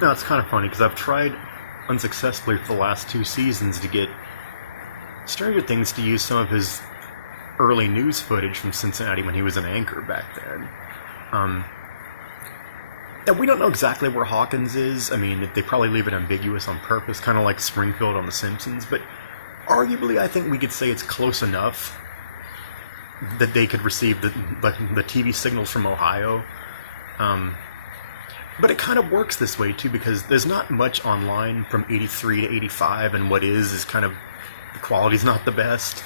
No, it's kind of funny because I've tried unsuccessfully for the last 2 seasons to get Stranger Things to use some of his early news footage from Cincinnati when he was an anchor back then. And we don't know exactly where Hawkins is. I mean, they probably leave it ambiguous on purpose, kind of like Springfield on The Simpsons, but arguably I think we could say it's close enough that they could receive the TV signals from Ohio. But it kind of works this way too, because there's not much online from 83 to 85, and what is kind of, the quality's not the best.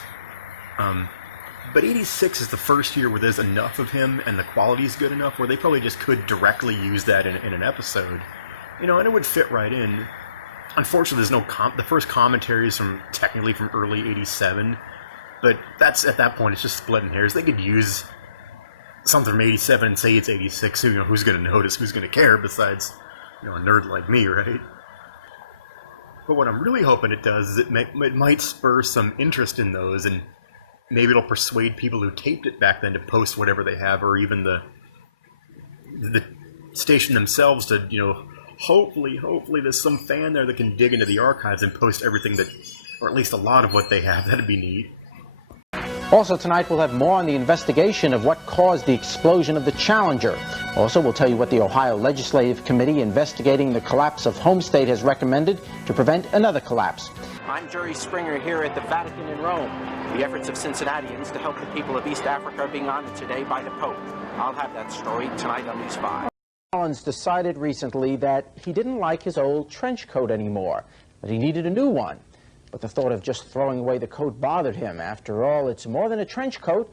But 86 is the first year where there's enough of him and the quality's good enough where they probably just could directly use that in an episode. You know, and it would fit right in. Unfortunately, there's no the first commentaries technically from early 87, but that's, at that point, it's just splitting hairs. They could use something from 87 and say it's 86, so, you know, who's going to notice, who's going to care besides, you know, a nerd like me, right? But what I'm really hoping it does is it might spur some interest in those, and maybe it'll persuade people who taped it back then to post whatever they have, or even the station themselves to, you know, hopefully there's some fan there that can dig into the archives and post everything that, or at least a lot of what they have. That'd be neat. Also tonight, we'll have more on the investigation of what caused the explosion of the Challenger. Also, we'll tell you what the Ohio Legislative Committee investigating the collapse of Homestate has recommended to prevent another collapse. I'm Jerry Springer here at the Vatican in Rome. The efforts of Cincinnatians to help the people of East Africa are being honored today by the Pope. I'll have that story tonight on News 5. Collins decided recently that he didn't like his old trench coat anymore, that he needed a new one. But the thought of just throwing away the coat bothered him. After all, it's more than a trench coat.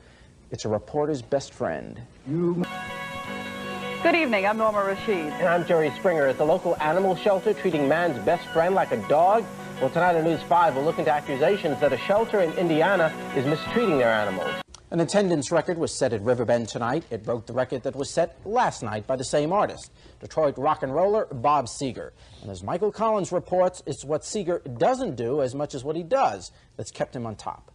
It's a reporter's best friend. Good evening. I'm Norma Rashid. And I'm Jerry Springer. At the local animal shelter treating man's best friend like a dog? Well, tonight on News 5, we'll look into accusations that a shelter in Indiana is mistreating their animals. An attendance record was set at Riverbend tonight. It broke the record that was set last night by the same artist, Detroit rock and roller Bob Seger. And as Michael Collins reports, it's what Seger doesn't do as much as what he does that's kept him on top.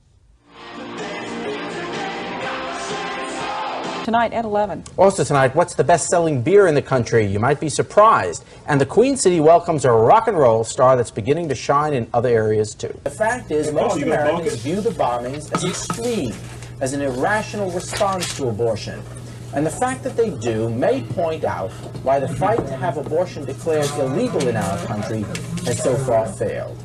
Tonight at 11. Also tonight, what's the best-selling beer in the country? You might be surprised. And the Queen City welcomes a rock and roll star that's beginning to shine in other areas, too. The fact is, most Americans view the bombings as extreme, as an irrational response to abortion. And the fact that they do may point out why the fight to have abortion declared illegal in our country has so far failed.